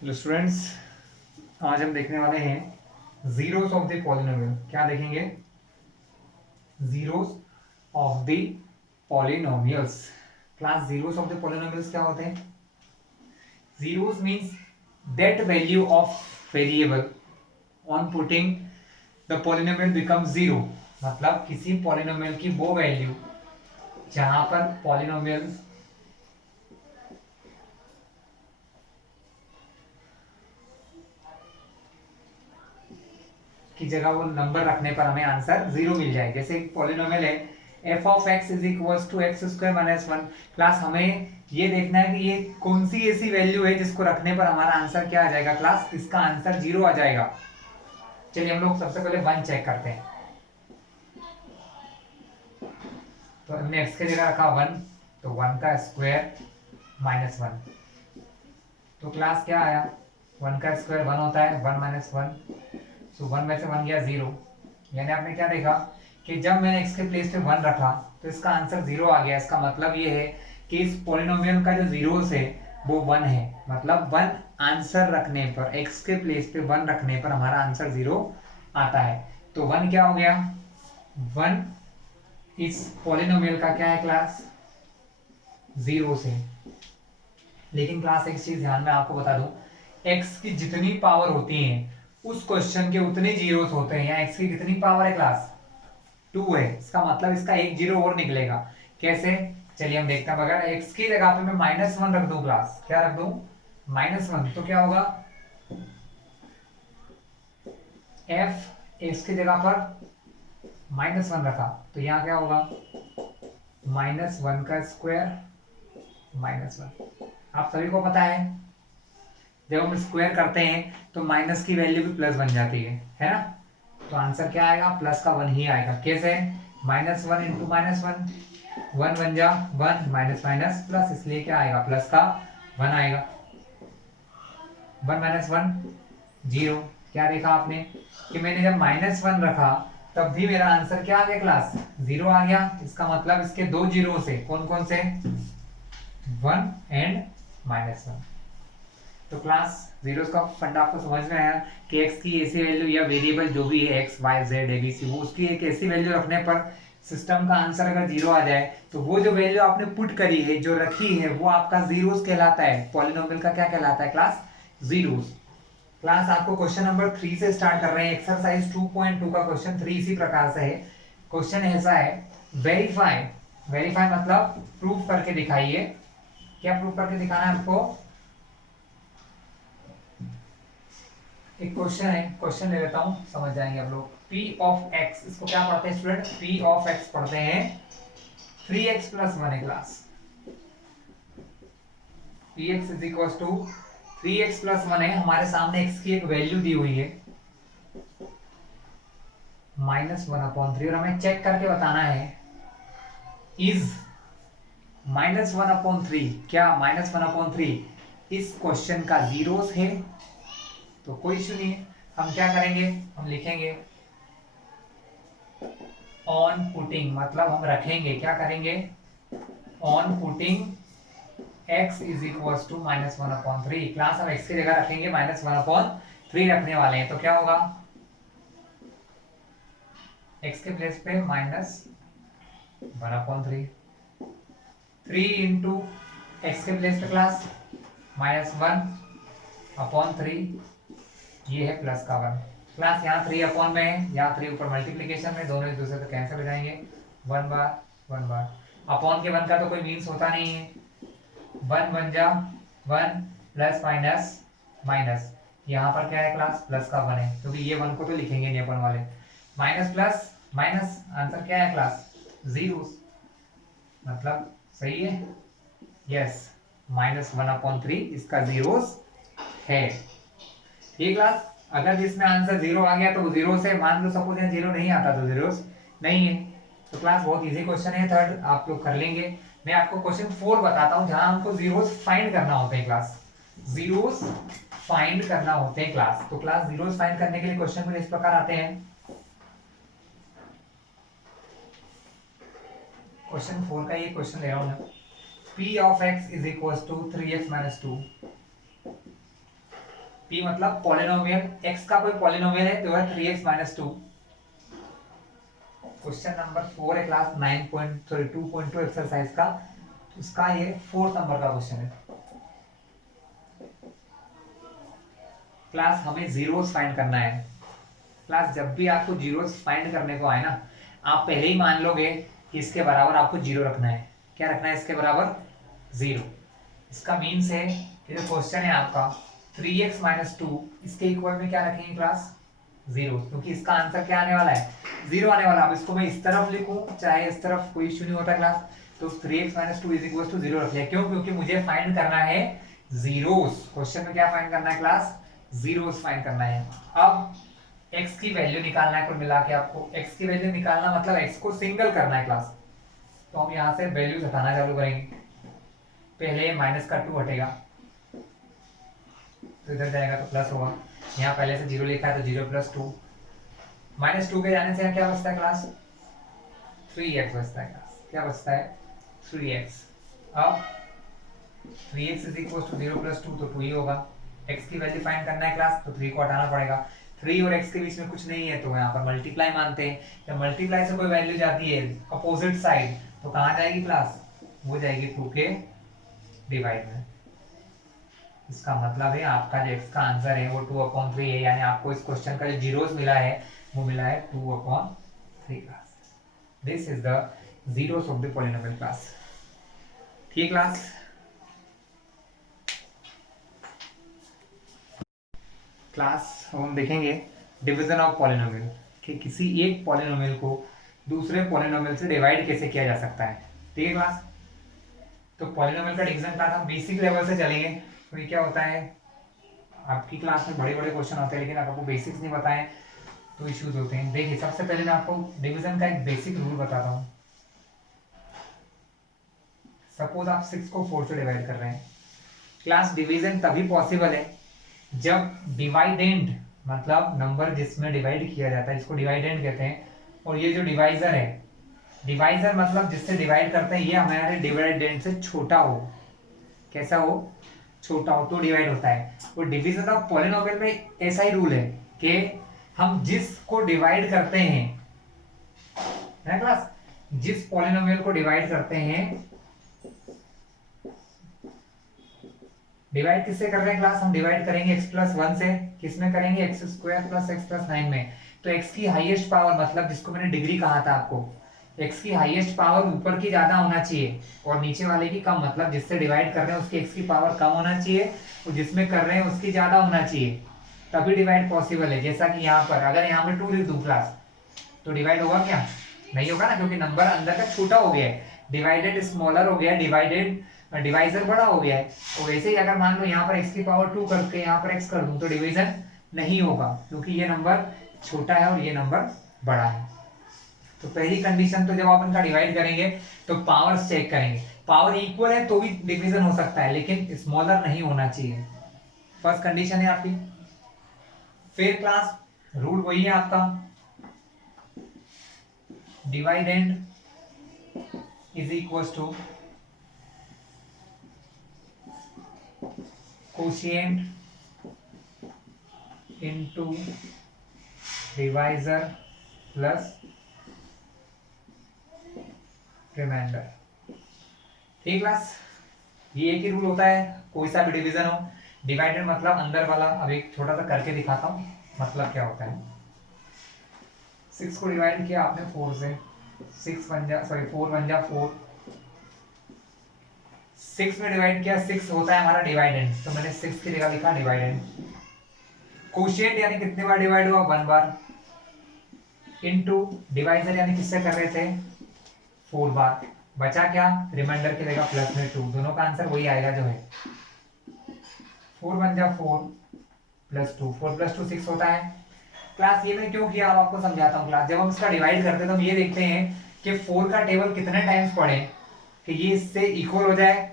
Hello students, आज हम देखने वाले हैं जीरोस ऑफ द पॉलिनोमियल। क्या देखेंगे? Zeros of the polynomials. Class, zeros of the polynomials क्या होते हैं? Zeros means that value of variable on putting the polynomial become zero. मतलब किसी पॉलिनोमियल की वो वैल्यू जहां पर पॉलिनोमियल की जगह वो नंबर रखने पर हमें आंसर जीरो मिल जाए। जैसे एक पॉलिनोमियल है F of X is equal to X square minus one. Class, हमें ये देखना है कि ये कौन सी ऐसी वैल्यू है जिसको रखने पर हमारा आंसर क्या आ जाएगा। क्लास, इसका आंसर जीरो आ जाएगा। चलिए हम लोग सबसे पहले वन चेक करते हैं। तो हमने एक्स की जगह रखा वन, तो वन का स्क्वायर माइनस वन। तो क्लास क्या आया? वन का स्क्वायर वन होता है, one minus one. So one में से वन गया जीरो। यानी आपने क्या देखा कि जब मैंने x के प्लेस पे वन रखा तो इसका आंसर जीरो आ गया। इसका मतलब ये है कि इस पॉलिनोमियल का जो जीरोस है वो वन है। मतलब वन आंसर रखने पर, x के प्लेस पे वन रखने पर हमारा आंसर जीरो आता है। तो वन क्या हो गया? वन इस पॉलिनोमियल का क्या है क्लास? जीरो से। लेकिन क्लास एक चीज ध्यान में आपको बता दूं, x की जितनी पावर होती है उस क्वेश्चन के उतने जीरोस होते हैं। यहाँ x की कितनी पावर है क्लास? टू है। इसका मतलब इसका एक जीरो और निकलेगा। कैसे? चलिए हम देखते हैं। अगर x की जगह पे मैं माइनस वन रख दूं क्लास, क्या रख दूं? माइनस वन, तो क्या होगा? f x की जगह पर माइनस वन रखा तो यहाँ क्या होगा? माइनस वन का स्क्वायर माइनस वन। आप सभी को पता है जब हम स्क्वायर करते हैं तो माइनस की वैल्यू भी प्लस बन जाती है ना? तो आंसर क्या आएगा? प्लस का वन ही आएगा। कैसे? Minus one into minus one, one one जा वन, माइनस माइनस प्लस, इसलिए क्या आएगा? प्लस का वन आएगा। One minus one zero. क्या देखा आपने कि मैंने जब माइनस वन रखा तब भी मेरा आंसर क्या आ गया क्लास? जीरो आ गया। इसका मतलब इसके दो जीरो से, कौन कौन से? One and minus one. तो क्लास, जीरोस का फंडा आपको समझ में आया कि x की ऐसी वैल्यू या वेरिएबल जो भी है x y z a b c, वो उसकी एक ऐसी वैल्यू रखने पर सिस्टम का आंसर अगर जीरो आ जाए तो वो जो वैल्यू आपने पुट करी है, जो रखी है, वो आपका जीरोस कहलाता है। पॉलिनोमियल का क्या कहलाता है क्लास? जीरोस। क्लास, आपको क्वेश्चन नंबर 3 से स्टार्ट कर रहे हैं। एक्सरसाइज 2.2 का क्वेश्चन 3 इसी प्रकार से है। क्वेश्चन ऐसा है, वेरीफाई। वेरीफाई मतलब प्रूफ करके दिखाइए। क्या प्रूफ करके दिखाना है आपको? एक क्वेश्चन है, क्वेश्चन ले लेता हूं, समझ जाएंगे आप लोग। p ऑफ x, इसको क्या पढ़ते हैं स्टूडेंट? p ऑफ x पढ़ते हैं 3x प्लस वन है class. px is equal to 3x plus one है। हमारे सामने x की एक वैल्यू दी हुई है माइनस वन अपॉन थ्री, और हमें चेक करके बताना है is minus one upon three, क्या माइनस वन अपॉन थ्री इस क्वेश्चन का जीरोस है? तो कोई इश्यू नहीं है। हम क्या करेंगे? हम लिखेंगे ऑन पुटिंग, मतलब हम रखेंगे, क्या करेंगे? On putting x is equal to minus one upon three. Class, हम x की जगह रखेंगे माइनस वन अपॉन थ्री रखने वाले हैं। तो क्या होगा? x के प्लेस पे minus one upon three, three into x के प्लेस पे class minus one upon three, ये है प्लस का वन। क्लास, यहाँ थ्री अपॉन में है, यहाँ थ्री ऊपर मल्टीप्लीकेशन में, दोनों एक दूसरे से कैंसिल हो जाएंगे। One bar one bar. Upon के वन का तो कोई मीन्स होता नहीं है। वन वन जा वन, प्लस माइनस माइनस, यहाँ पर क्या है क्लास? प्लस का वन है, क्योंकि ये वन को तो लिखेंगे नहीं अपन वाले। माइनस प्लस माइनस, आंसर क्या है क्लास? जीरो। मतलब सही है। Yes, minus one upon three इसका जीरोस है। ठीक क्लास, अगर जिसमें आंसर जीरो आ गया तो वो जीरो से, मान लो सपोज यहाँ जीरो नहीं आता तो जीरोस नहीं है। तो क्लास, बहुत इजी क्वेश्चन है, थर्ड आप लोग कर लेंगे। मैं आपको क्वेश्चन 4 बताता हूँ जहां हमको जीरोस फाइंड करना होते हैं क्लास। जीरोस फाइंड करना होते हैं क्लास। तो क्लास, जीरोस फाइंड करने के लिए क्वेश्चन कुछ इस प्रकार आते हैं। क्वेश्चन 4 का ये क्वेश्चन ले रहा हूँ। p of x is equal to 3x minus two. p मतलब पॉलिनोमियल, x का कोई पॉलिनोमियल है तो है 3x माइनस 2। क्वेश्चन नंबर 4 है क्लास 2.2 एक्सरसाइज का, उसका ये 4th नंबर का क्वेश्चन है। क्लास हमें जीरोस फाइंड करना है। क्लास जब भी आपको जीरोस फाइंड करने को आए ना, आप पहले ही मान लोगे कि इसके बराबर आपको जीरो रखना है। क्या रखना है इसके बराबर? जीरो। इसका मीन्स है कि जो क्वेश्चन है आपका 3x माइनस 2, इसके इक्वल में क्या रखेंगे क्लास? जीरो, क्योंकि इसका आंसर क्या आने वाला है? जीरो आने वाला। अब इसको मैं इस तरफ लिखूं चाहे इस तरफ, कोई इश्यू नहीं होता क्लास। तो 3x minus 2 is equal to zero रख लिया। क्यों? क्योंकि मुझे फाइंड करना है जीरोस। क्वेश्चन में क्या फाइंड करना है क्लास? जीरोस फाइंड करना है। अब x की वैल्यू निकालना है, कुल मिला के आपको x की वैल्यू निकालना मतलब x को सिंगल करना है क्लास। तो हम यहाँ से वैल्यूज हटाना चालू करेंगे। पहले माइनस का 2 हटेगा तो इधर जाएगा तो प्लस होगा। यहाँ पहले से जीरो लिखा है तो जीरो प्लस 2, माइनस 2 के जाने से यहाँ क्या बचता है क्लास? 3x बचता है क्लास। क्या बचता है? 3x। अब 3x is equal to 0 plus 2 तो 2 ही होगा। x की वैल्यू फाइंड करना है क्लास, तो 3 को हटाना पड़ेगा। 3 और x के बीच में कुछ नहीं है तो यहाँ पर मल्टीप्लाई मानते हैं। जब मल्टीप्लाई से कोई वैल्यू जाती है अपोजिट साइड तो कहाँ जाएगी क्लास? वो जाएगी 2 के डिवाइड में। इसका मतलब है आपका जो x का आंसर है वो 2/3 है, यानी आपको इस क्वेश्चन का जो जीरोस मिला है वो मिला है 2/3 class. This is the zeros of the polynomial class. ठीक है क्लास? क्लास हम देखेंगे डिवीजन ऑफ पॉलिनोमियल, कि किसी एक पॉलिनोमियल को दूसरे पॉलिनोमियल से डिवाइड कैसे किया जा सकता है। ठीक है क्लास? तो पॉलिनोमियल का डिवीजन क्लास हम बेसिक लेवल से चलेंगे। तो ये क्या होता है, आपकी क्लास में बड़े बड़े क्वेश्चन होते हैं लेकिन आपको बेसिक्स नहीं बताएं तो इश्यूज होते हैं। देखिए सबसे पहले मैं आपको डिवीजन का एक बेसिक रूल बताता हूँ। सपोज आप 6 को 4 से डिवाइड कर रहे हैं। क्लास डिवीजन तभी पॉसिबल है जब डिवाइडेंड मतलब नंबर जिसमें डिवाइड किया जाता है, इसको डिवाइडेंड कहते हैं, और ये जो डिवाइजर है, डिवाइजर मतलब जिससे डिवाइड करते हैं, ये हमारे डिवाइडेंड से छोटा हो। कैसा हो? छोटा हो तो डिवाइड होता है। और डिवीजन ऑफ पॉलिनोमियल में ऐसा ही रूल है कि हम जिसको डिवाइड करते हैं है क्लास, जिस पॉलिनोमियल को डिवाइड करते हैं, डिवाइड किससे कर रहे हैं क्लास? हम डिवाइड करेंगे x प्लस 1 से। किसमें करेंगे? x square plus x plus 9 में। तो x की हाईएस्ट पावर मतलब जिसको मैंने डिग्री कहा था आपको, x की हाईएस्ट पावर ऊपर की ज्यादा होना चाहिए और नीचे वाले की कम, मतलब जिससे डिवाइड कर रहे हैं उसकी x की पावर कम होना चाहिए और जिसमें कर रहे हैं उसकी ज्यादा होना चाहिए, तभी डिवाइड पॉसिबल है। जैसा कि यहाँ पर अगर यहाँ पर 2 लिख दूं क्लास तो डिवाइड होगा क्या? नहीं होगा ना, क्योंकि नंबर अंदर का छोटा हो गया है, डिवाइडेड स्मॉलर हो गया है, डिवाइडेड डिवाइजर बड़ा हो गया है। तो वैसे ही अगर मान लो यहाँ पर x की पावर 2 करके यहाँ पर x कर दूं तो डिवीजन नहीं होगा, क्योंकि ये नंबर छोटा है और ये नंबर बड़ा है। तो पहली कंडीशन तो जब आप इनका डिवाइड करेंगे तो पावर चेक करेंगे, पावर इक्वल है तो भी डिवीजन हो सकता है लेकिन स्मॉलर नहीं होना चाहिए। फर्स्ट कंडीशन है आपकी। फिर क्लास रूल वही है आपका, dividend is equal to quotient into divisor plus remainder. ठीक क्लास? ये एक ही रूल होता है कोई सा भी डिवीजन हो। डिवाइडेड मतलब अंदर वाला, अब एक छोटा सा करके दिखाता हूँ मतलब क्या होता है। 6 को डिवाइड किया आपने 4 से, 4 1 जा 4, 6 में डिवाइड किया, 6 होता है हमारा डिवाइडेंड, तो मैंने 6 की जगह लिखा डिवाइडेंड। कोशिएंट यानी कितने बार डिवाइड हुआ? 1 बार। इनटू डिवाइजर यानी किससे कर रहे थे? 4 बार। बचा क्या? रिमाइंडर की जगह प्लस में 2, दोनों का आंसर वही आएगा जो है 4 1 जा 4 प्लस 2, 4 प्लस 2 6 होता है। क्लास ये मैंने क्यों किया अब आपको समझाता हूँ। क्लास जब हम इसका डिवाइड करते हैं तो हम ये देखते हैं कि 4 का टेबल कितने टाइम्स पढ़े कि ये इससे इक्वल हो जाए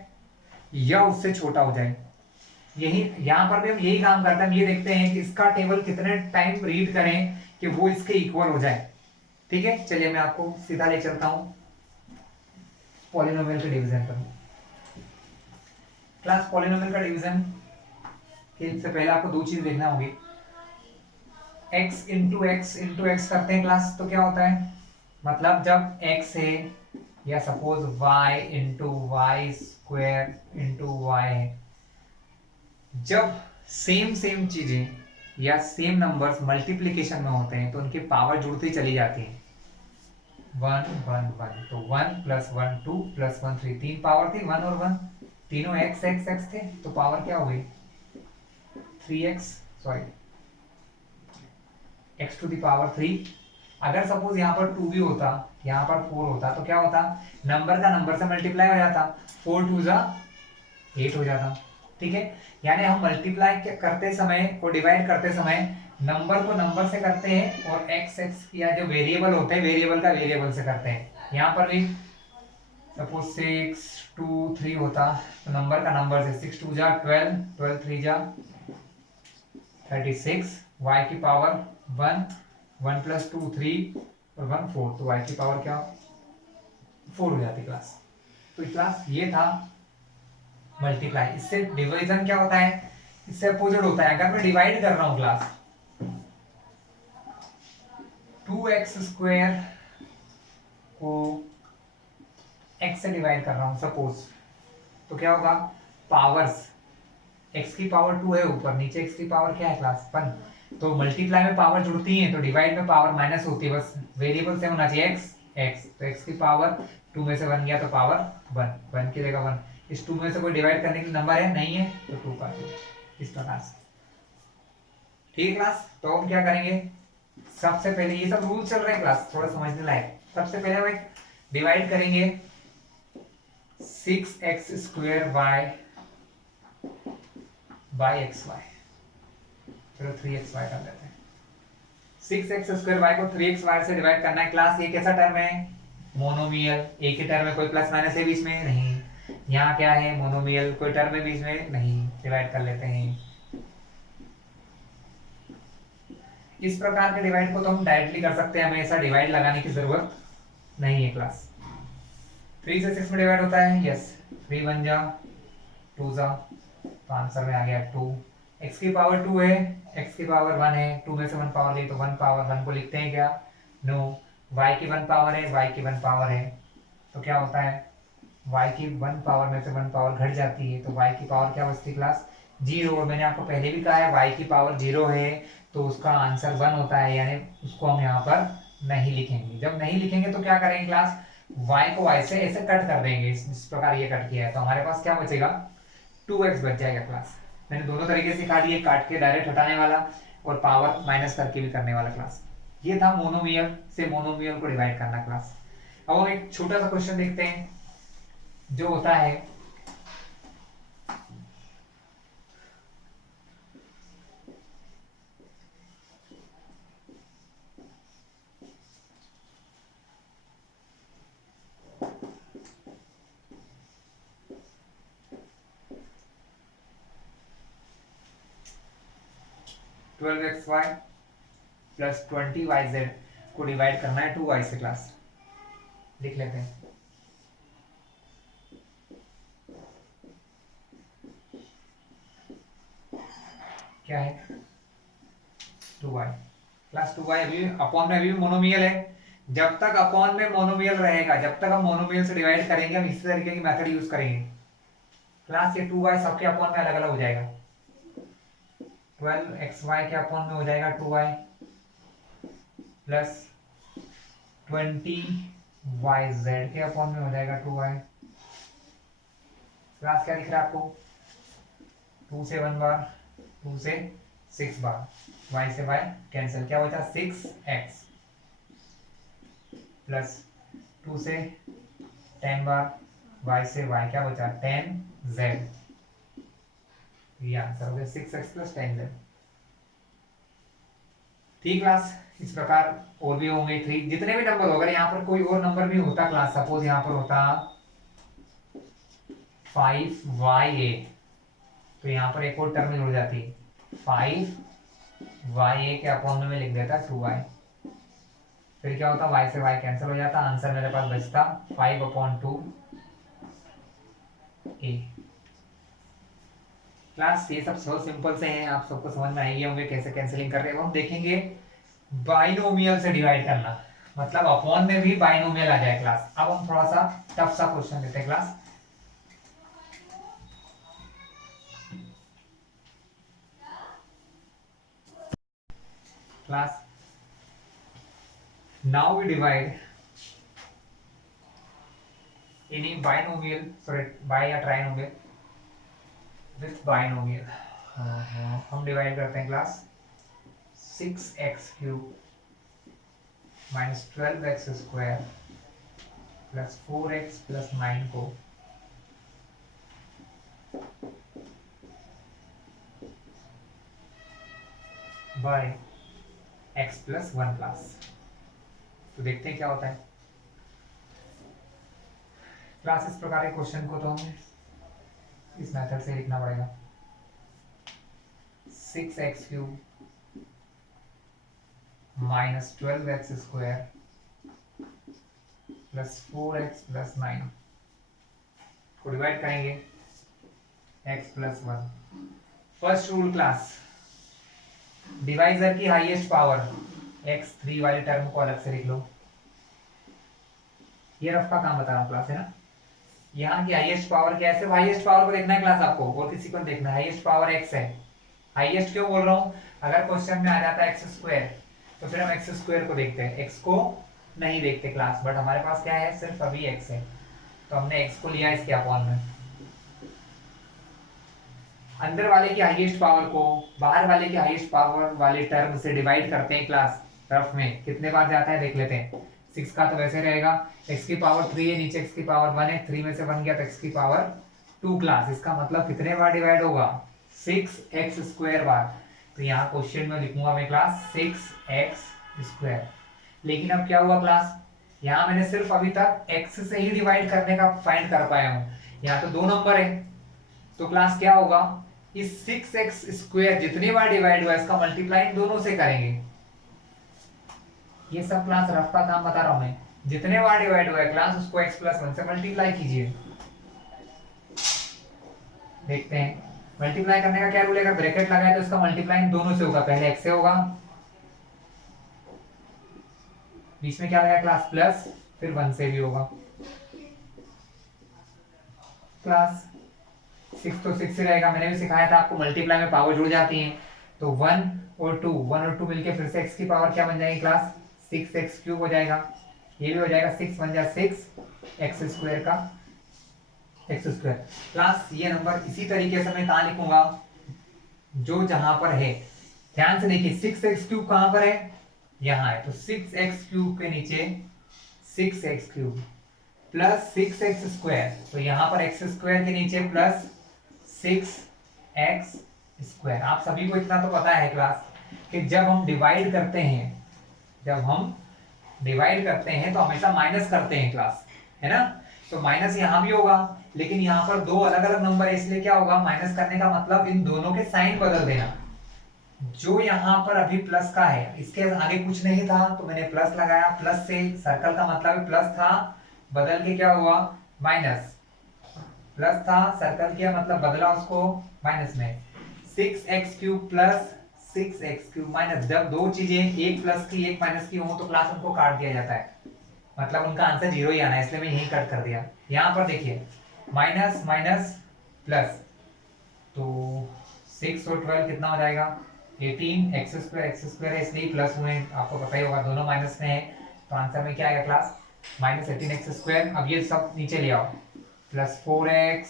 या उससे छोटा हो जाए। यही यहाँ पर भी हम यही काम करते हैं, हम ये देखते हैं कि इसका टेबल कितने टाइम रीड करें कि वो इसके इक्वल हो जाए। ठीक है, चलिए मैं आपको सीधा ले चलता हूं पॉलिनोमियल के डिवीजन पर। क्लास पॉलिनोमियल का डिवीजन कि इससे पहले आपको दो चीज देखना होगी। x इंटू एक्स करते हैं क्लास, तो क्या होता है, मतलब जब x है या suppose y into Y square into Y है, जब सेम सेम चीजें या सेम नंबर्स मल्टीप्लीकेशन में होते हैं तो उनकी पावर जुड़ती चली जाती है। 1 1 1, तो 1+1 2+1 3, तीन पावर थी 1 और 1, तीनों x x x थे, तो पावर क्या हो गई 3x, sorry x to the power 3। अगर सपोज यहाँ पर 2 भी होता, यहाँ पर 4 होता, तो क्या होता, नंबर का नंबर से मल्टीप्लाई हो जाता, 4 2 जा 8 हो जाता। ठीक है, यानी हम मल्टीप्लाई करते समय को डिवाइड करते समय नंबर को नंबर से करते हैं और एक्स एक्स या जो वेरिएबल होते हैं वेरिएबल का वेरिएबल से करते हैं। यहाँ पर भी सपोज 6 2 3 होता, तो नंबर का नंबर से 6 2 जा 12, 12 3 जा 36, y की पावर 1, 1 + 2 3 और 1 4, तो y की पावर क्या 4 हो जाती क्लास। तो क्लास ये था मल्टीप्लाई। इससे डिवीजन क्या होता है, इससे अपोजिट होता है। अगर मैं डिवाइड कर रहा हूं क्लास 2x² को x से डिवाइड कर रहा हूं सपोज, तो क्या होगा, पावर्स x की पावर 2 है ऊपर, नीचे x की पावर क्या है क्लास 1, तो मल्टीप्लाई में पावर जुड़ती है तो डिवाइड में पावर माइनस होती है, बस वेरिएबल से होना चाहिए x, तो x की पावर 2 में से 1 गया तो पावर 1, 1 की जगह 1, इस 2 में से कोई डिवाइड करने के लिए नंबर है नहीं है तो 2 का 2, इस प्रकार से। ठीक है क्लास, तो हम क्या करेंगे, सबसे पहले ये सब रूल चल रहे हैं क्लास, थोड़ा समझने लायक। सबसे पहले हम एक डिवाइड करेंगे 6x² बाय xy, चलो 3xy कर लेते हैं। 6x² y को 3xy से डिवाइड करना है क्लास, ये कैसा टर्म है, मोनोमियल, एक ही टर्म में कोई प्लस माइनस है बीच में नहीं, यहाँ क्या है मोनोमियल, कोई टर्म है बीच में नहीं, डिवाइड कर लेते हैं। इस प्रकार के डिवाइड को तो हम डायरेक्टली कर सकते हैं, हमें ऐसा डिवाइड लगाने की जरूरत नहीं है क्लास। 3 से 6 में डिवाइड होता है, यस 3 1 जा 2 जा, तो आंसर में आ गया 2। x की पावर 2 है, x की पावर 1 है, 2 में से 1 पावर ली तो 1 पावर 1 को लिखते हैं क्या, नो। y की 1 पावर है, y की 1 पावर है, तो क्या होता है y की 1 पावर में से 1 पावर घट जाती है, तो y की पावर क्या बचती क्लास 0। और मैंने आपको पहले भी कहा है y की पावर 0 है तो उसका आंसर 1 होता है, यानी उसको हम यहाँ पर नहीं लिखेंगे। जब नहीं लिखेंगे तो क्या करेंगे क्लास, y को y से ऐसे कट कर देंगे, इस प्रकार ये कट किया है तो हमारे पास क्या बचेगा 2x बच जाएगा क्लास। मैंने दोनों तरीके से सिखा दिए, काट के डायरेक्ट हटाने वाला और पावर माइनस करके भी करने वाला क्लास। ये था मोनोमियल से मोनोमियल को डिवाइड करना क्लास। अब हम एक छोटा सा क्वेश्चन देखते हैं जो होता है (12xy + 20yz) को डिवाइड करना है 2y से क्लास। लिख लेते हैं, क्या है 2y क्लास, 2y अभी अपॉन में अभी भी मोनोमियल है। जब तक अपॉन में मोनोमियल रहेगा, जब तक हम मोनोमियल से डिवाइड करेंगे हम इसी तरीके की मेथड यूज करेंगे क्लास। ये 2y सबके अपॉन में अलग अलग हो जाएगा, 12xy के अपॉन में हो जाएगा 2y प्लस 20yz के अपॉन में हो जाएगा 2y। क्लास क्या दिख रहा है आपको, 2 से 1 बार, 2 से 6 बार, y से y कैंसिल, क्या बचा 6x प्लस 2 से 10 बार, y से y क्या बचा 10z, ये आंसर हो गया 6x + 10z। ठीक क्लास, इस प्रकार और भी होंगे 3 जितने भी नंबर हो, अगर यहाँ पर कोई और नंबर भी होता क्लास, सपोज यहाँ पर होता 5ya, तो यहाँ पर एक और टर्म जुड़ जाती 5ya के अपॉन में लिख देता 2y, फिर क्या होता y से y कैंसिल हो जाता, आंसर मेरे पास बचता 5/2a। क्लास ये सब सो सिंपल से हैं, आप सबको समझ में आएंगे होंगे कैसे कैंसिलिंग कर रहे हैं। हम देखेंगे बाइनोमियल से डिवाइड करना, मतलब अपॉन में भी बाइनोमियल आ जाए क्लास। अब हम थोड़ा सा टफ सा क्वेश्चन देते हैं class. Class now we divide any binomial, sorry, by a trinomial with binomial। हम डिवाइड करते हैं class 6x³ minus 12x² plus 4x plus 9 को बाय x प्लस 1 प्लस। तो देखते हैं क्या होता है क्लास। इस प्रकार के क्वेश्चन को तो हमें इस मेथड से लिखना पड़ेगा। 6x³ minus 12x² plus 4x plus 9 को डिवाइड करेंगे x plus 1। First rule class, divisor की हाईएस्ट पावर x3 वाली टर्म को अलग से लिख लो। ये रफ का काम बता रहा हूँ क्लास, है ना। यहाँ की हाईएस्ट पावर क्या है, सिर्फ हाईएस्ट पावर को देखना है क्लास आपको, और किसी को देखना है। हाईएस्ट पावर x है। हाईएस्ट क्यों बोल रहा हूँ, अगर क्वेश्चन में आ जाता है x² तो फिर हम x² को देखते हैं, x को नहीं देखते क्लास। बट हमारे पास क्या है, सिर्फ अभी x है, तो हमने x को लिया इसके अपॉन में। अंदर वाले की हाईएस्ट पावर को बाहर वाले की हाईएस्ट पावर वाले टर्म से डिवाइड करते हैं क्लास। रफ में कितने बार जाता है देख लेते हैं। 6 का तो वैसे रहेगा, x की पावर 3 है, नीचे x की पावर 1 है, 3 में से 1 गया तो x की पावर 2 क्लास। इसका मतलब कितने बार डिवाइड होगा, 6x² बार। तो यहाँ क्वेश्चन में लिखूंगा मैं क्लास 6x²। लेकिन अब क्या हुआ क्लास, यहाँ मैंने सिर्फ अभी तक x से ही डिवाइड करने का फाइंड कर पाया हूँ। यहाँ तो 2 नंबर है, तो क्लास क्या होगा, इस 6x² जितनी बार डिवाइड हुआ इसका मल्टीप्लाई दोनों से करेंगे। ये सब क्लास रफ का काम बता रहा हूं मैं। जितने बार डिवाइड हुआ है क्लास उसको x प्लस 1 से मल्टीप्लाई कीजिए। देखते हैं मल्टीप्लाई करने का क्या रूल है। अगर ब्रैकेट लगाए तो इसका मल्टीप्लाई दोनों से होगा, पहले x से होगा, बीच में क्या लगा क्लास प्लस, फिर 1 से भी होगा। क्लास 6 तो 6 से रहेगा, मैंने भी सिखाया था आपको मल्टीप्लाई में पावर जुड़ जाती है। तो 1 और 2 मिलके फिर से x की पावर क्या बन जाएगी क्लास, 6x³ हो जाएगा। ये भी हो जाएगा 6 बन जाए 6x² का x²। क्लास ये नंबर इसी तरीके से मैं कहाँ लिखूंगा, जो जहां पर है। ध्यान से देखिए 6x³ कहां पर है, यहाँ है। तो 6x³ के नीचे 6x³ प्लस 6x², तो यहाँ पर x² के नीचे प्लस 6x²। आप सभी को इतना तो पता है क्लास कि जब हम डिवाइड करते हैं तो हमेशा माइनस करते हैं क्लास, है ना। तो माइनस यहाँ भी होगा, लेकिन यहाँ पर 2 अलग अलग नंबर है, इसलिए क्या होगा, माइनस करने का मतलब इन दोनों के साइन बदल देना। जो यहाँ पर अभी प्लस का है, इसके आगे कुछ नहीं था तो मैंने प्लस लगाया, प्लस से सर्कल का मतलब प्लस था, बदल के क्या हुआ माइनस। प्लस था, सर्कल किया मतलब बदला उसको माइनस में। 6x³ plus 6x³ minus. जब दो चीजें एक प्लस की एक माइनस की हो तो क्लास उनको काट दिया जाता है, मतलब उनका आंसर 0 ही आना है, इसलिए मैं यही कट कर दिया। यहाँ पर देखिए माइनस माइनस प्लस, तो 6 और 12 कितना हो जाएगा 18। x² है इसलिए प्लस हुए, आपको पता ही होगा दोनों माइनस में है, तो आंसर में क्या आएगा क्लास, -18x²। अब ये सब नीचे ले आओ, प्लस 4x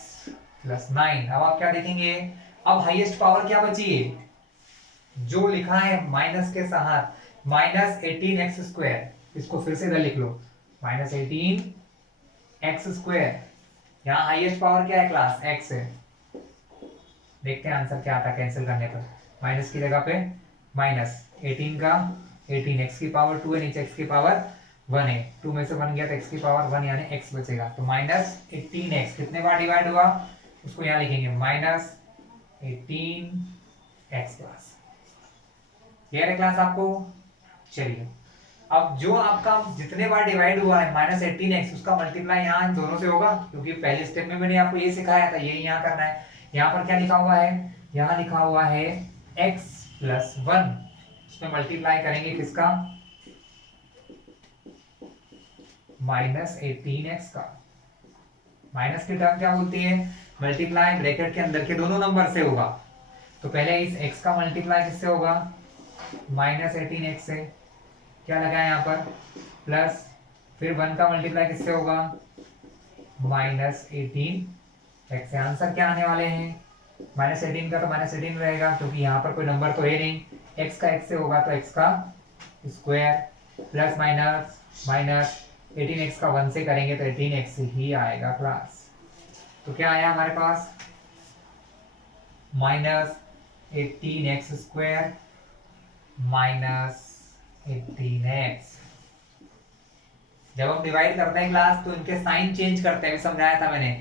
प्लस 9। अब आप क्या देखेंगे, अब हाईएस्ट पावर क्या बची है, जो लिखा है माइनस के साथ, -18x²। इसको फिर से इधर लिख लो, -18x²। यहाँ हाईएस्ट पावर क्या है क्लास, x है। देखते हैं आंसर क्या आता है कैंसिल करने पर। माइनस की जगह पे माइनस 18 का 18, x की पावर 2 है, नीचे x की पावर 1 है, 2 में से 1 गया तो x की पावर 1 यानी x बचेगा। तो -18x कितने बार डिवाइड हुआ उसको यहाँ लिखेंगे, -18x क्लास। क्लियर है क्लास आपको। चलिए अब जो आपका जितने बार डिवाइड हुआ है -18x, उसका मल्टीप्लाई यहाँ इन दोनों से होगा, क्योंकि पहले स्टेप में मैंने आपको ये सिखाया था, ये यहाँ करना है। यहाँ पर क्या लिखा हुआ है, यहाँ लिखा हुआ है x प्लस 1, इसमें मल्टीप्लाई करेंगे किसका, -18x का। माइनस की टर्म क्या बोलती है, मल्टीप्लाई ब्रैकेट के अंदर के दोनों नंबर से होगा। तो पहले इस x का मल्टीप्लाई किससे होगा, -18x से, क्या लगा है यहाँ पर प्लस, फिर 1 का मल्टीप्लाई किससे होगा, -18x से। आंसर क्या आने वाले हैं, -18 का तो -18 रहेगा क्योंकि यहाँ पर कोई नंबर तो है नहीं, x का x से होगा तो x का square, plus minus minus 18x का 1 से करेंगे तो 18x ही आएगा क्लास। तो क्या आया हमारे पास, -18x स्क्वायर -18x। जब हम डिवाइड करते हैं क्लास तो इनके साइन चेंज करते हैं, समझाया था मैंने,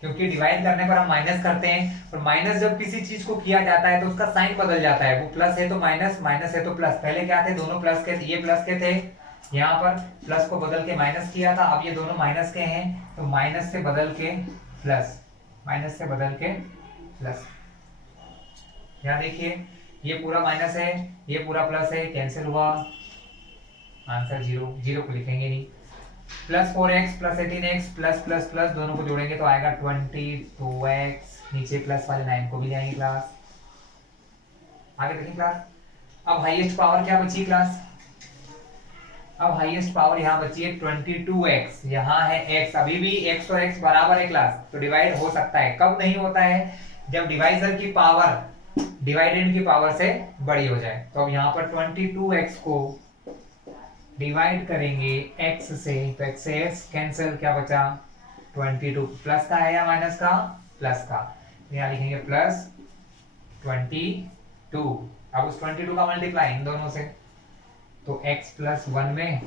क्योंकि डिवाइड करने पर हम माइनस करते हैं और माइनस जब किसी चीज को किया जाता है तो उसका साइन बदल जाता है, वो प्लस है तो माइनस, माइनस है तो प्लस। पहले क्या थे, दोनों प्लस के थे, ये प्लस के थे, यहाँ पर प्लस को बदल के माइनस किया था, अब ये दोनों माइनस के हैं तो माइनस से बदल के प्लस, माइनस से बदल के प्लस। यहाँ देखिए ये पूरा माइनस है, ये पूरा प्लस है, कैंसिल हुआ, आंसर 0, 0 को लिखेंगे नहीं। +4x plus 18x plus plus plus दोनों को जोड़ेंगे तो आएगा 22x, नीचे प्लस वाले 9 को भी ले आएंगे क्लास। आगे देखिए क्लास, अब हाईएस्ट पावर क्या बची क्लास, अब हाईएस्ट पावर यहाँ बची है 22x, यहाँ है x, अभी भी x और x बराबर है क्लास, तो डिवाइड हो सकता है। कब नहीं होता है, जब डिवाइजर की पावर डिवाइडेड की पावर से बड़ी हो जाए। तो अब यहाँ पर 22x को डिवाइड करेंगे x से, तो x से x कैंसिल, क्या बचा 22, प्लस का है या माइनस का, प्लस का, तो यहाँ लिखेंगे प्लस 22। अब उस 22 का मल्टीप्लाई इन दोनों से, तो x प्लस 1 में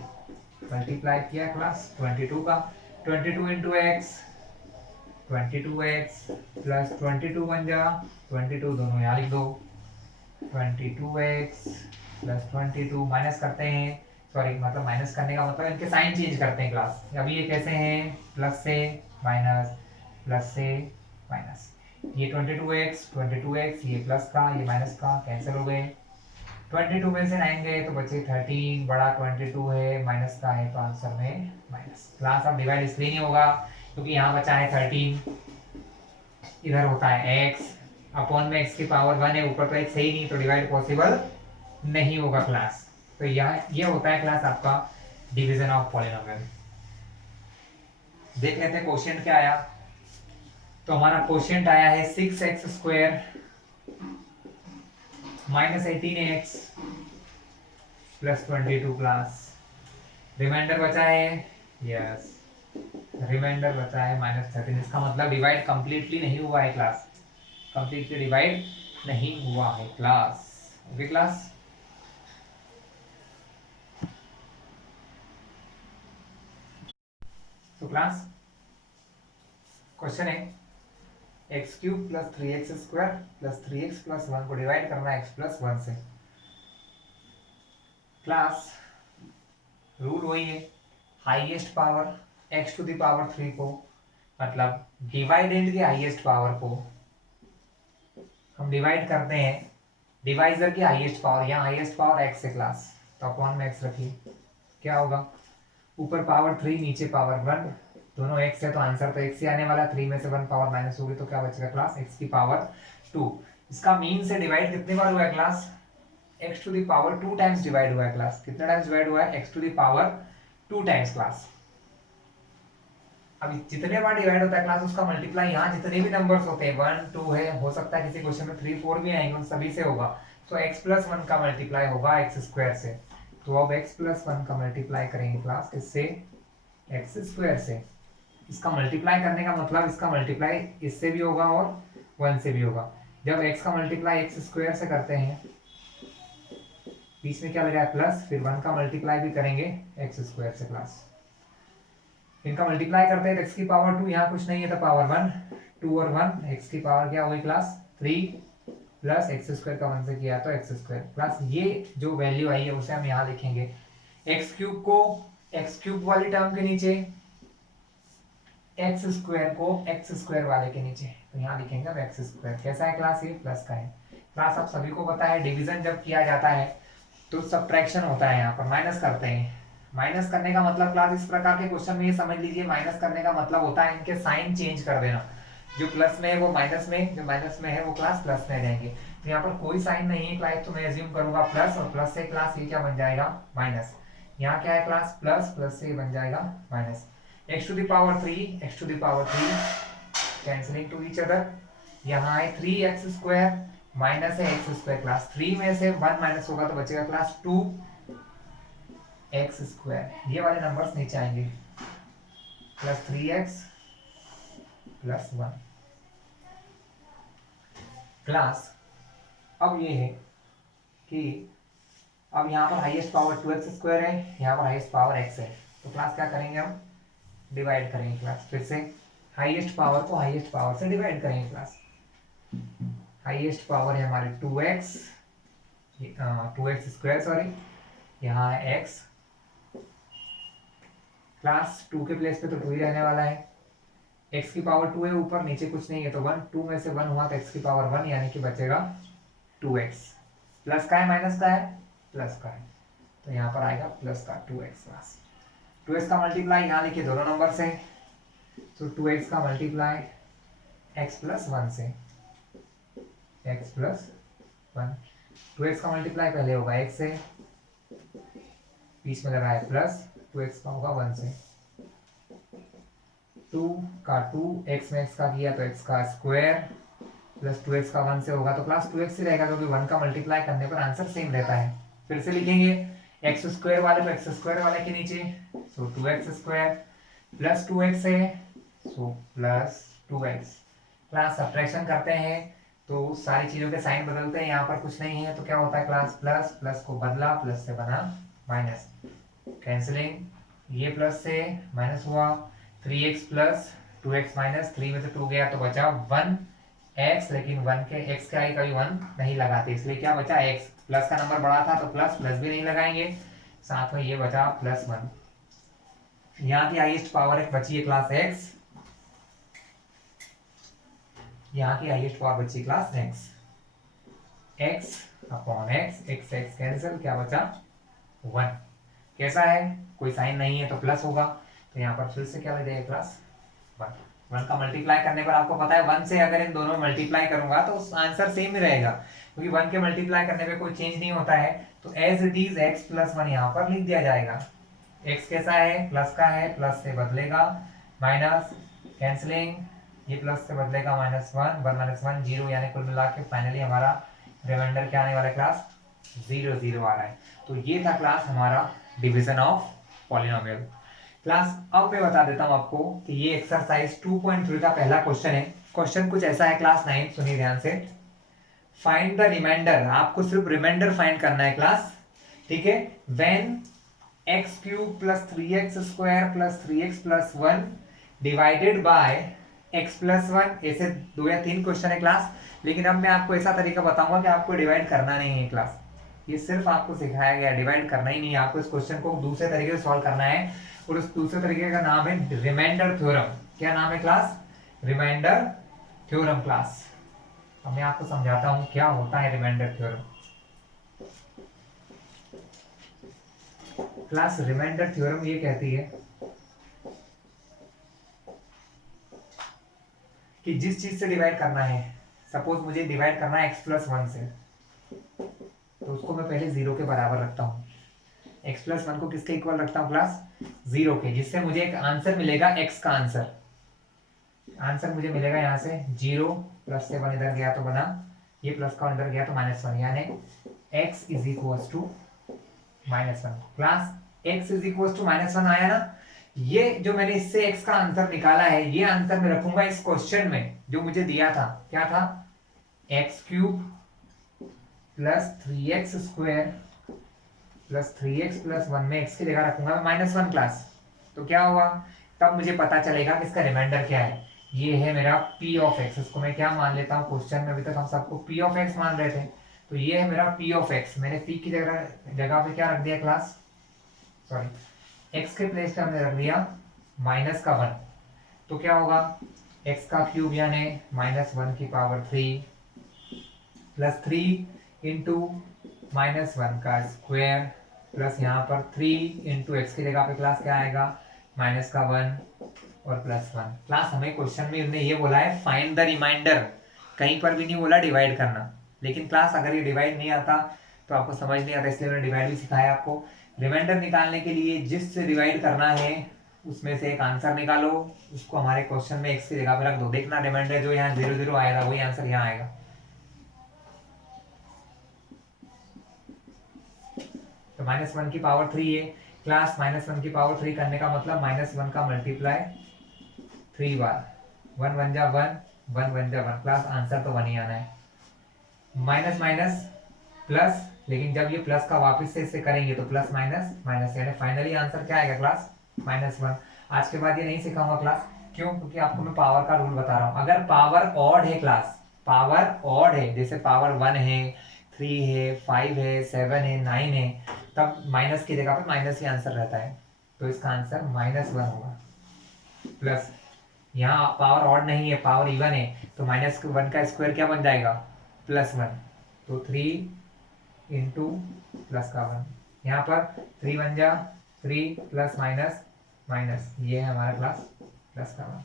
मल्टीप्लाई किया क्लास 22 का, 22 इंटू एक्स, 22x प्लस 22 बन जा 22, दोनों यहाँ लिख दो, 22x प्लस 22 माइनस करते हैं, सॉरी मतलब माइनस करने का मतलब इनके साइन चेंज करते हैं क्लास। अभी ये कैसे हैं, प्लस से माइनस, प्लस से माइनस, ये 22x, ये प्लस का ये माइनस का कैंसिल हो गए, 22 में से 9 गए तो बचे 13, बड़ा 22 है, माइनस का है तो आंसर में माइनस। क्लास अब डिवाइड इसलिए नहीं होगा क्योंकि यहाँ बचा है 13, इधर होता है x, अपॉन में x की पावर 1 है, ऊपर तो x है ही नहीं तो डिवाइड पॉसिबल नहीं होगा क्लास। तो ये होता है क्लास आपका डिवीजन ऑफ पॉलिनोमियल। देख लेते हैं क्वेश्चन क्या आया। तो हमारा क्वेश्चन आया है 6x square -18x plus 22 class, reminder बचा है, यस रिमाइंडर बचा है -13। इसका मतलब डिवाइड कंप्लीटली नहीं हुआ है क्लास, कंप्लीटली डिवाइड नहीं हुआ है क्लास। ओके क्लास, तो क्लास क्वेश्चन है x³ plus 3x² plus 3x plus 1 को डिवाइड करना है x प्लस 1 से। क्लास रूल वही है, highest power x to the power 3 को, मतलब डिवाइडेंड की हाईएस्ट पावर को हम डिवाइड करते हैं डिवाइजर की हाईएस्ट पावर, यहाँ हाईएस्ट पावर x है क्लास, तो अपॉन में x रखिए, क्या होगा ऊपर पावर 3 नीचे पावर 1, दोनों x है तो आंसर तो x ही आने वाला, 3 में से 1 पावर माइनस होगी तो क्या बचेगा क्लास x की पावर 2। इसका मीन से डिवाइड कितने बार हुआ है class, x to the power 2 times divide हुआ है क्लास, कितने टाइम्स डिवाइड हुआ है, x to the power 2 times class. अब जितने बार डिवाइड होता है क्लास उसका मल्टीप्लाई यहाँ जितने भी नंबर्स होते हैं 1 2 है, हो सकता है किसी क्वेश्चन में 3 4 भी आएंगे, उन सभी से होगा, तो x प्लस 1 का मल्टीप्लाई होगा x स्क्वायर से। तो अब x प्लस 1 का मल्टीप्लाई करेंगे क्लास किससे, x स्क्वायर से। इसका मल्टीप्लाई करने का मतलब इसका मल्टीप्लाई इससे भी होगा और 1 से भी होगा। जब x का मल्टीप्लाई x स्क्वायर से करते हैं, बीच में क्या लगा है प्लस, फिर 1 का मल्टीप्लाई भी करेंगे x स्क्वायर से क्लास, इनका मल्टीप्लाई करते हैं तो x की पावर 2, यहाँ कुछ नहीं है तो पावर 1, 2 और 1, x की पावर क्या होगी क्लास 3 प्लस एक्स स्क्वायर का 1 से किया तो एक्स स्क्वायर प्लस ये जो वैल्यू आई है उसे हम यहाँ लिखेंगे x³ को x³ वाली टर्म के नीचे, x² को x² वाले के नीचे, तो यहाँ लिखेंगे अब एक्स स्क्वायर। कैसा है क्लास, ये प्लस का है। क्लास आप सभी को पता है डिवीजन जब किया जाता है तो सब्ट्रैक्शन होता है, यहाँ पर माइनस करते हैं। माइनस करने का मतलब क्लास इस प्रकार के क्वेश्चन में ये समझ लीजिए, माइनस करने का मतलब होता है इनके साइन चेंज कर देना। जो प्लस में है वो माइनस में, जो माइनस में है वो क्लास प्लस में जाएंगे। तो यहाँ पर कोई साइन नहीं है क्लास, तो मैं एज्यूम करूंगा प्लस, और प्लस से क्लास ये क्या बन जाएगा माइनस। यहाँ क्या है क्लास प्लस, प्लस से बन जाएगा minus. X to the power 3, x to the power 3 cancelling to each other. यहाँ है 3x स्क्वायर माइनस है एक्स स्क्वायर। क्लास 3 में से 1 माइनस होगा तो बचेगा क्लास 2x स्क्वायर। ये वाले नंबर्स नीचे आएंगे, प्लस 3x प्लस 1। क्लास अब ये है कि अब यहाँ पर हाईएस्ट पावर 2x स्क्वायर है, यहाँ पर हाईएस्ट पावर x है। तो क्लास क्या करेंगे हम, डिवाइड करेंगे क्लास। फिर से हाईएस्ट पावर को हाईएस्ट पावर से डिवाइड करेंगे क्लास। हाईएस्ट पावर है हमारे 2x, 2x स्क्वायर सॉरी, यहाँ है x। क्लास 2 के प्लेस पे तो 2 ही रहने वाला है। x की पावर 2 है ऊपर, नीचे कुछ नहीं है तो 1, 2 में से 1 हुआ तो x की पावर 1, यानी कि बचेगा 2x। प्लस का है माइनस का है, प्लस का है, तो यहाँ पर आएगा प्लस का 2x क्लास। 2x का मल्टीप्लाई यहाँ लिखिए दोनों नंबर से, तो 2x का मल्टीप्लाई x प्लस 1 से, x प्लस 1। 2x का मल्टीप्लाई पहले होगा x से, बीच में लगा है प्लस, 2x का होगा 1 से। 2 का 2, x में x का किया तो x का स्क्वायर, प्लस 2x का 1 से होगा तो क्लास 2x ही रहेगा, क्योंकि 1 का मल्टीप्लाई करने पर आंसर सेम रहता है। फिर से लिखेंगे x स्क्वायर वाले को x स्क्वायर वाले के नीचे, सो 2x स्क्वायर प्लस 2x है, so plus 2x। Class subtraction करते हैं तो सारी चीजों के साइन बदलते हैं, यहाँ पर कुछ नहीं है तो क्या होता है क्लास प्लस, प्लस को बदला, प्लस से बना माइनस, कैंसिलिंग, ये प्लस से माइनस हुआ, 3x प्लस 2x माइनस, 3 में से 2 गया तो बचा 1x, लेकिन 1 के x का कभी 1 नहीं लगाते, इसलिए क्या बचा x। प्लस का नंबर बड़ा था तो प्लस, प्लस भी नहीं लगाएंगे, साथ में ये बचा प्लस 1। यहाँ की हाईएस्ट पावर एक बची है क्लास x, यहाँ की हाईएस्ट पावर बची class x, x upon x, x x cancel, क्या बचा 1। कैसा है, कोई साइन नहीं है तो प्लस होगा, तो यहाँ पर फिर से क्या लग जाएगा क्लास 1। 1 का मल्टीप्लाई करने पर आपको पता है 1 से अगर इन दोनों मल्टीप्लाई करूंगा तो आंसर सेम ही रहेगा, क्योंकि 1 के मल्टीप्लाई करने पे कोई चेंज नहीं होता है। तो as it is x plus 1 यहाँ पर लिख दिया जाएगा। x कैसा है, प्लस का है, प्लस से बदलेगा माइनस, कैंसलिंग, ये प्लस से बदलेगा माइनस 1, 1 माइनस 1 0, यानी कुल मिला के फाइनली हमारा रिमाइंडर क्या आने वाला है क्लास 0 0 आ रहा है। तो ये था क्लास हमारा डिवीजन ऑफ पॉलिनोमियल। क्लास अब मैं बता देता हूं आपको कि ये एक्सरसाइज 2.3 का पहला क्वेश्चन है। क्वेश्चन कुछ ऐसा है क्लास 9, सुनिए ध्यान से। फाइंड द रिमाइंडर, आपको सिर्फ रिमाइंडर फाइंड करना है क्लास, ठीक है। When x cube plus 3x square plus 3x plus 1 divided by x plus 1, ऐसे 2 या 3 क्वेश्चन है क्लास, लेकिन अब मैं आपको ऐसा तरीका बताऊंगा कि आपको डिवाइड करना नहीं है क्लास, ये सिर्फ आपको सिखाया गया, डिवाइड करना ही नहीं है आपको। इस क्वेश्चन को दूसरे तरीके से सॉल्व करना है, और उस दूसरे तरीके का नाम है रिमाइंडर थ्योरम। क्या नाम है क्लास, रिमाइंडर थ्योरम क्लास। अब मैं आपको समझाता हूं क्या होता है remainder theorem. Class remainder theorem ये कहती है कि जिस चीज से डिवाइड करना है, सपोज मुझे डिवाइड करना है x प्लस 1 से, तो उसको मैं पहले 0 के बराबर रखता हूँ। x प्लस 1 को किसके इक्वल रखता हूँ क्लास 0 के, जिससे मुझे एक आंसर मिलेगा x का आंसर। आंसर मुझे मिलेगा यहाँ से 0, प्लस से 1 इधर गया तो बना, ये प्लस का इधर गया तो -1, यानी x is equal to -1। Class x is equal to -1 आया ना। ये जो मैंने इससे x का आंसर निकाला है, ये आंसर मैं रखूंगा इस क्वेश्चन में जो मुझे दिया था। क्या था, x cube plus 3x square plus 3x plus 1 में x की जगह रखूंगा मैं -1 क्लास। तो क्या होगा, तब मुझे पता चलेगा कि इसका रिमाइंडर क्या है। ये है मेरा p ऑफ x, इसको मैं क्या मान लेता हूँ, क्वेश्चन में अभी तक हम सबको p ऑफ x मान रहे थे, तो ये है मेरा p ऑफ x। मैंने p की जगह पे क्या रख दिया क्लास, सॉरी x के प्लेस पे हमने रख दिया -1। तो क्या होगा, एक्स का क्यूब यानी -1 की पावर 3 प्लस 3 इंटू -1 का स्क्वायर प्लस यहाँ पर 3 इंटू एक्स की जगह पे क्लास क्या आएगा -1 और +1। क्लास हमें क्वेश्चन में इन्होंने ये बोला है फाइंड द रिमाइंडर, कहीं पर भी नहीं बोला डिवाइड करना। लेकिन क्लास अगर ये डिवाइड नहीं आता तो आपको समझ नहीं आता, इसलिए मैंने डिवाइड भी सिखाया आपको। रिमाइंडर निकालने के लिए जिससे डिवाइड करना है उसमें से एक आंसर निकालो, उसको हमारे क्वेश्चन में एक्स की जगह पे रख दो। देखना रिमाइंडर जो यहाँ 0 0 आएगा वही आंसर यहाँ आएगा। तो -1 की पावर 3 है क्लास। -1 की पावर 3 करने का मतलब -1 का मल्टीप्लाई 3 बार, 1 1 जा 1, 1 1 जा 1, क्लास आंसर तो 1 ही आना है। माइनस माइनस प्लस, लेकिन जब ये प्लस का वापस से इससे करेंगे तो प्लस माइनस माइनस, यानी फाइनली आंसर क्या आएगा क्लास -1। आज के बाद ये नहीं सिखाऊंगा क्लास, क्यों? क्योंकि आपको मैं पावर का रूल बता रहा हूँ। अगर पावर ऑड है क्लास, पावर ऑड है, जैसे पावर 1 है, 3 है, 5 है, 7 है, 9 है, तब माइनस की जगह पर माइनस ही आंसर रहता है। तो इसका आंसर -1 होगा। प्लस यहाँ पावर ऑड नहीं है, पावर इवन है, तो -1 का स्क्वायर क्या बन जाएगा +1। तो 3 इंटू प्लस का 1, यहाँ पर 3 1 जा 3 प्लस माइनस माइनस, ये है हमारा क्लास प्लस का 1।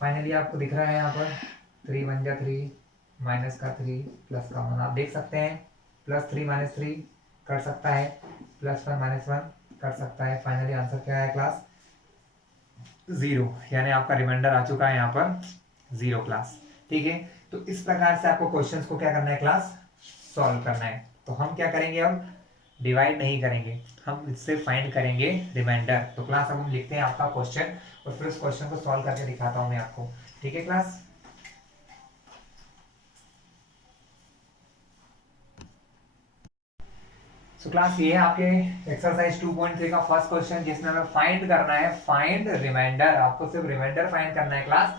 फाइनली आपको दिख रहा है यहाँ पर 3 1 जा 3 माइनस का 3 प्लस का 1। आप देख सकते हैं +3 -3 कर सकता है, +1 -1 कर सकता है। फाइनली आंसर क्या है क्लास 0, यानी आपका रिमाइंडर आ चुका है यहाँ पर 0 क्लास। ठीक है, तो इस प्रकार से आपको क्वेश्चंस को क्या करना है क्लास सॉल्व करना है। तो हम क्या करेंगे, अब डिवाइड नहीं करेंगे, हम इससे फाइंड करेंगे रिमाइंडर। तो क्लास अब हम लिखते हैं आपका क्वेश्चन और फिर उस क्वेश्चन को सॉल्व करके दिखाता हूं मैं आपको। ठीक है क्लास, सो क्लास ये है आपके एक्सरसाइज 2.3 का फर्स्ट क्वेश्चन, जिसमें हमें फाइंड करना है, फाइंड रिमाइंडर। आपको सिर्फ रिमाइंडर फाइंड करना है class.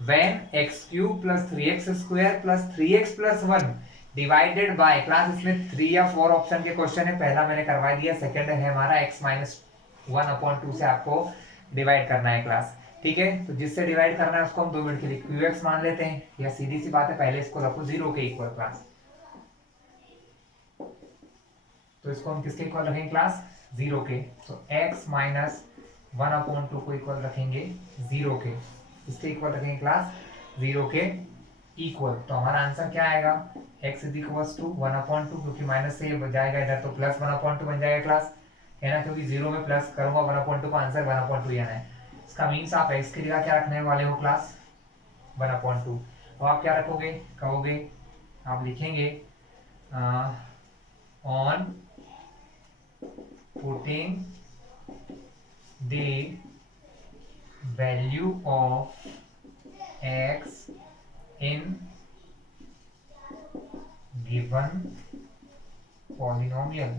When x³ + 3x² + 3x + 1 divided by, class इसमें 3 या 4 ऑप्शन के क्वेश्चन है। पहला मैंने करवा दिया, सेकंड है हमारा x - 1/2 से आपको डिवाइड करना है क्लास। ठीक है, तो जिससे डिवाइड करना है उसको हम 2 मिनट के लिए qx मान लेते हैं, या सीधी सी बात है पहले इसको रखो 0 के इक्वल क्लास। तो इसको हम किसके इक्वल रखेंगे क्लास 0 के। तो x - 1/2 को इक्वल रखेंगे 0 के, इसके इक्वल रखेंगे क्लास 0 के इक्वल। तो हमारा आंसर क्या आएगा x = 1/2, क्योंकि माइनस से ये जाएगा इधर तो +1/2 बन जाएगा क्लास, है ना, क्योंकि 0 में प्लस करूंगा 1/2 का आंसर 1/2 ही आना है। इसका मीन्स आप x की जगह क्या रखने वाले हो क्लास 1/2। अब आप क्या रखोगे, कहोगे, आप लिखेंगे on putting the value of x in given polynomial,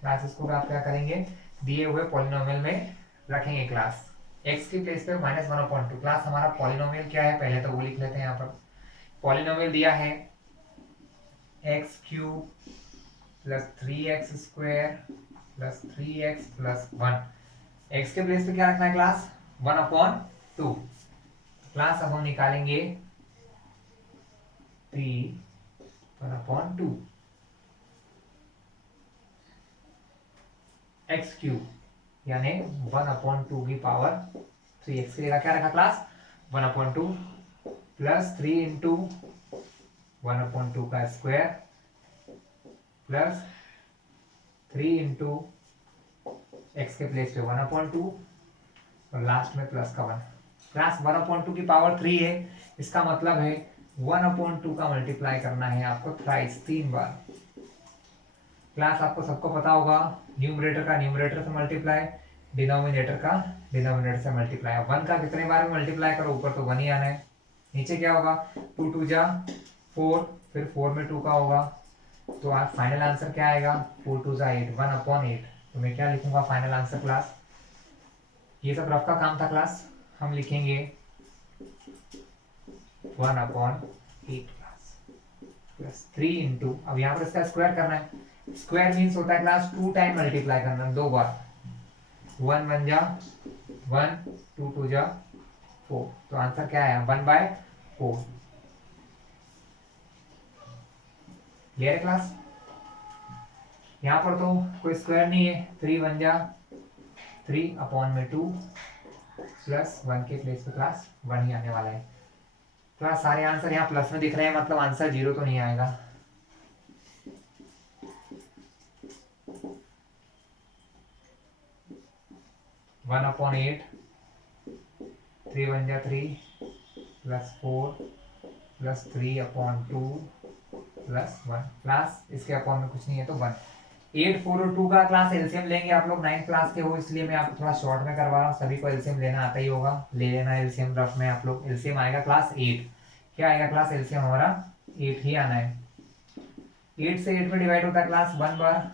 class इसको आप क्या करेंगे दिए हुए पॉलिनोमियल में रखेंगे क्लास। x की प्लेस पे -1/2, क्लास हमारा पॉलिनोमियल क्या है पहले तो वो लिख लेते हैं। यहाँ पर पॉलिनोमियल दिया है x³ + 3x² + 3x + 1। x के प्लेस पे क्या रखना है क्लास 1/2। क्लास अब हम निकालेंगे 3/2 x³ यानी 1/2 की पावर 3x की जगह क्या रखा क्लास 1/2 प्लस 3 इंटू 1/2 का स्क्वायर प्लस 3 इंटू एक्स के प्लेस पे 1/2 और लास्ट में प्लस का 1। क्लास 1/2 की पावर 3 है, इसका मतलब है 1/2 का मल्टीप्लाई करना है आपको थ्राइस 3 बार। क्लास आपको सबको पता होगा न्यूमरेटर का न्यूमरेटर से मल्टीप्लाई, डिनोमिनेटर का डिनोमिनेटर से मल्टीप्लाई। अब 1 का कितने बार में मल्टीप्लाई करो, ऊपर तो 1 ही आना है, नीचे क्या होगा 2 2 जा 4, फिर 4 में 2 का होगा, तो आप फाइनल आंसर क्या आएगा 4 2 जा 8, 1/8। तो मैं क्या लिखूंगा फाइनल आंसर क्लास, ये सब रफ का काम था क्लास, हम लिखेंगे 1/8 क्लास प्लस 3 इंटू, अब यहाँ पर इसका स्क्वायर करना है। स्क्वायर मीन्स होता है क्लास 2 टाइम मल्टीप्लाई करना, 2 बार, 1 1 जा 1, 2 2 जा 4। तो आंसर क्या है 1/4। क्लियर है क्लास? यहाँ पर तो कोई स्क्वायर नहीं है, 3 1 जा 3/2 प्लस 1 के प्लेस पे क्लास 1 ही आने वाला है। क्लास सारे आंसर यहाँ प्लस में दिख रहे हैं, मतलब आंसर 0 तो नहीं आएगा। वन अपॉन 8, 3 1 जा 3 प्लस 4 प्लस 3/2 प्लस 1। क्लास इसके अपॉन में कुछ नहीं है तो 1। 8 4 और 2 का क्लास एलसीएम लेंगे। आप लोग 9 क्लास के हो इसलिए मैं आपको थोड़ा शॉर्ट में करवा रहा हूँ, सभी को एलसीएम लेना आता ही होगा, ले लेना एलसीएम रफ में आप लोग। एलसीएम आएगा क्लास 8। क्या आएगा क्लास एलसीएम हमारा 8 ही आना है। 8 से 8 में डिवाइड होता है क्लास 1 बार,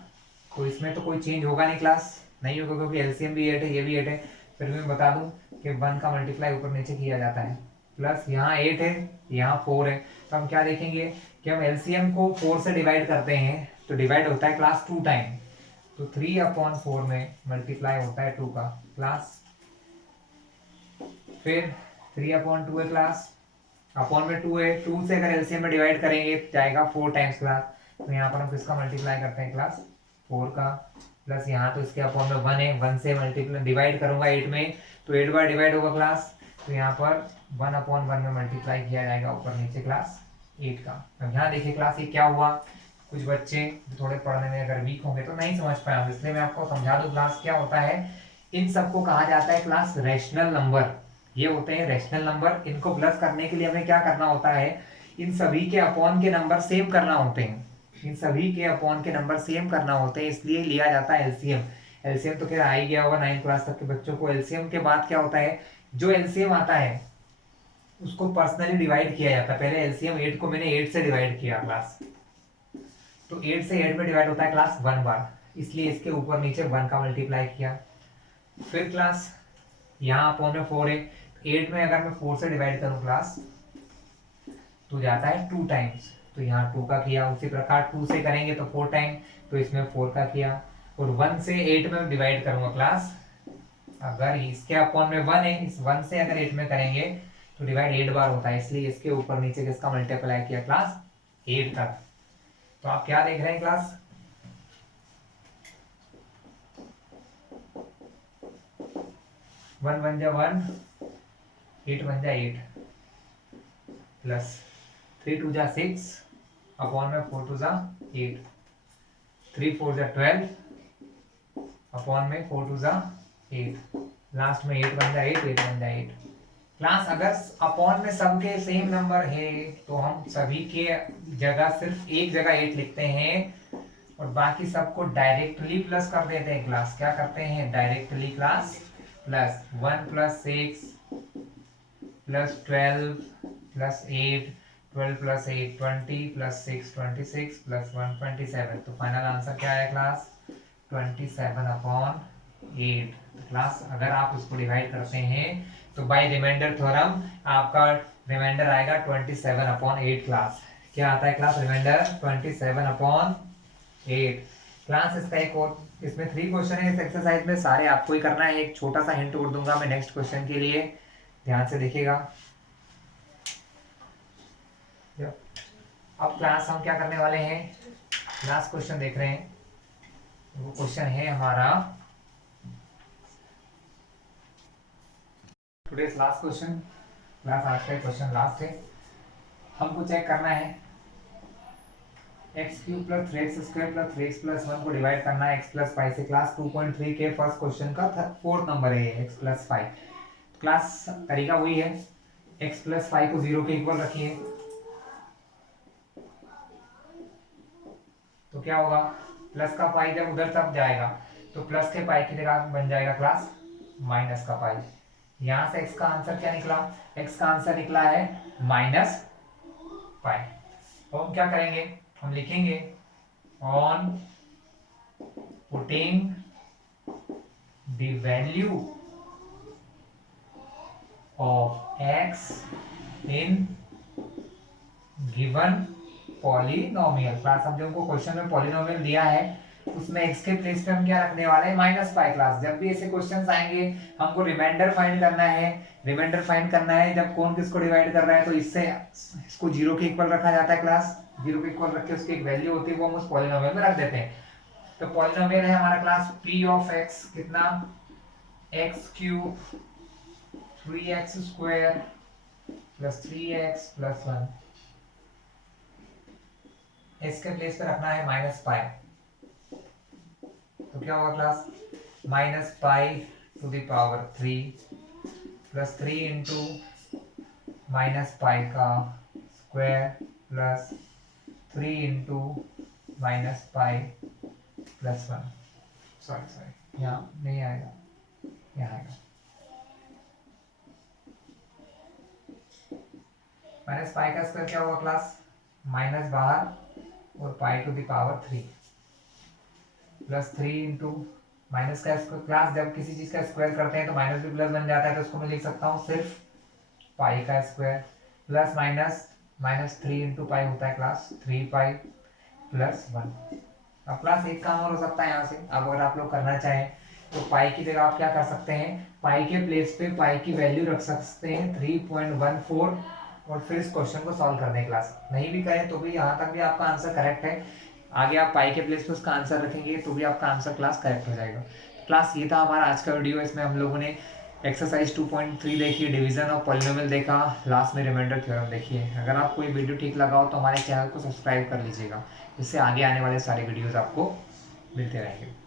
तो इसमें तो कोई चेंज होगा नहीं क्लास, नहीं होगा क्योंकि एलसीएम भी 8 है ये भी 8 है। फिर भी मैं बता दूं कि 1 का मल्टीप्लाई ऊपर नीचे किया जाता है। प्लस यहाँ 8 है यहाँ 4 है, तो हम क्या देखेंगे कि हम एलसीएम को 4 से डिवाइड करते हैं तो डिवाइड होता है क्लास 2 टाइम। तो 3/4 में मल्टीप्लाई होता है 2 का क्लास। फिर 3/2 है क्लास, अपॉन में 2 है, 2 से अगर एलसीएम में डिवाइड करेंगे जाएगा 4 टाइम्स क्लास। तो यहाँ पर हम किसका मल्टीप्लाई करते हैं क्लास 4 का। प्लस यहाँ तो इसके अपॉन में 1 है, 1 से मल्टीप्लाई डिवाइड करूंगा 8 में तो 8 बार डिवाइड होगा क्लास। तो यहाँ पर 1/1 में मल्टीप्लाई किया जाएगा ऊपर नीचे क्लास 8 का। तो यहाँ देखिए क्लास ये क्या हुआ, कुछ बच्चे थोड़े पढ़ने में अगर वीक होंगे तो नहीं समझ पाए, इसलिए मैं आपको समझा दूं क्लास क्या होता है। इन सबको कहा जाता है क्लास रैशनल नंबर। ये होते हैं रैशनल नंबर। इनको प्लस करने के लिए हमें क्या करना होता है, इन सभी के अपॉन के नंबर सेम करना होते हैं। इन सभी के अपॉन के नंबर सेम करना होते हैं, इसलिए लिया जाता है एलसीएम। एलसीएम तो खैर आ ही गया होगा 9 क्लास तक के बच्चों को। एलसीएम के बाद क्या होता है, जो एलसीएम आता है उसको पर्सनली डिवाइड किया जाता है। पहले एलसीएम 8 को मैंने 8 से डिवाइड किया क्लास, तो 8 से 8 में डिवाइड होता है क्लास 1 बार, इसलिए इसके ऊपर नीचे 1 का मल्टीप्लाई किया। फिर क्लास यहाँ अपॉन में 4 है, 8 में अगर मैं 4 से डिवाइड करूं क्लास तो जाता है 2 टाइम्स, तो यहाँ 2 का किया। उसी प्रकार 2 से करेंगे तो 4 टाइम, तो इसमें 4 का किया। और 1 से 8 में डिवाइड करूंगा क्लास, अगर इसके अपॉन में 1 है, इस 1 से अगर 8 में करेंगे तो डिवाइड 8 बार होता है, इसलिए इसके ऊपर नीचे किसका मल्टीप्लाई किया क्लास 8 का। तो आप क्या देख रहे हैं क्लास, 1 1 जा 1, 8 1 जा 8 प्लस 3 2 जा 6 अपॉन में 4 2 जा 8, 3 4 जा 12 अपॉन में 4 2 जा 8, लास्ट में 8 1 जा 8, 8 1 जा 8। क्लास अगर अपॉन में सबके सेम नंबर है तो हम सभी के जगह सिर्फ एक जगह 8 लिखते हैं और बाकी सबको डायरेक्टली प्लस कर देते हैं। क्लास क्या करते हैं, directly class plus 1 plus 6 plus 12 plus 8, 12 plus 8 20 plus 6 26 plus 1 27। तो फाइनल आंसर क्या है क्लास 27/8। क्लास अगर आप इसको डिवाइड करते हैं तो बाय रिमाइंडर थ्योरम आपका रिमाइंडर आएगा 27/8 क्लास। क्या आता है क्लास रिमाइंडर 27/8। क्लास इसका एक और, इसमें 3 क्वेश्चन है इस एक्सरसाइज में, सारे आपको ही करना है। एक छोटा सा हिंट और दूंगा मैं नेक्स्ट क्वेश्चन के लिए, ध्यान से देखिएगा। अब क्लास हम क्या करने वाले हैं, लास्ट क्वेश्चन देख रहे हैं। वो क्वेश्चन है हमारा टुडेस लास्ट क्वेश्चन, क्लास आज का क्वेश्चन लास्ट है। हमको चेक करना है x³ + 3x² + 3x + 1 को डिवाइड करना है x + 5 से। क्लास 2.3 के फर्स्ट क्वेश्चन का 4th नंबर है x + 5। क्लास तरीका वही है, x + 5 को 0 के इक्वल रखिए तो क्या होगा, प्लस का पाई जब उधर तक जाएगा तो प्लस के पाई की जगह बन जाएगा क्लास माइनस का पाई। यहां से x का आंसर क्या निकला, x का आंसर निकला है -पाई। और हम क्या करेंगे, हम लिखेंगे on putting the value of x in given polynomial. Class हम जो क्वेश्चन में पॉलिनोमियल दिया है उसमें x के प्लेस पे हम क्या रखने वाले हैं, माइनस पाई क्लास। जब भी ऐसे क्वेश्चंस आएंगे हमको रिमाइंडर फाइंड करना है, रिमाइंडर फाइंड करना है जब कौन किसको डिवाइड कर रहा है, तो इससे इसको जीरो के इक्वल रखा जाता है क्लास, जीरो के इक्वल रख के उसकी एक वैल्यू होती है वो हम उस पॉलिनोमियल में रख देते हैं। तो पॉलिनोमियल है हमारा क्लास p ऑफ x कितना, x cube 3x square plus 3x plus 1, x के प्लेस पे रखना है माइनस पाई, तो क्या होगा class, minus pi to the power 3 plus 3 into minus pi का square plus 3 into minus pi plus 1, sorry यहाँ नहीं आएगा, यहाँ आएगा माइनस पाई का स्क्वायर क्या होगा क्लास, माइनस बाहर और pi to the power 3 plus 3 into minus का स्क्वायर, क्लास जब किसी चीज का स्क्वायर करते हैं तो माइनस भी प्लस बन जाता है, तो उसको मैं लिख सकता हूँ सिर्फ पाई का square plus minus minus 3 into pi होता है क्लास 3 पाई प्लस 1। अब क्लास एक काम और हो सकता है यहाँ से, अब अगर आप लोग करना चाहें तो पाई की जगह आप क्या कर सकते हैं, पाई के प्लेस पे पाई की वैल्यू रख सकते हैं 3.14 और फिर इस क्वेश्चन को सॉल्व कर दें। क्लास नहीं भी करें तो भी यहाँ तक भी आपका आंसर करेक्ट है, आगे आप पाई के प्लेस पे उसका आंसर रखेंगे तो भी आपका आंसर क्लास करेक्ट हो जाएगा। क्लास ये था हमारा आज का वीडियो, इसमें हम लोगों ने एक्सरसाइज 2.3 देखी, डिवीजन ऑफ पॉलिनोमियल देखा, लास्ट में रिमाइंडर थ्योरम देखिए। अगर आपको ये वीडियो ठीक लगा हो तो हमारे चैनल को सब्सक्राइब कर लीजिएगा, इससे आगे आने वाले सारे वीडियोस आपको मिलते रहेंगे।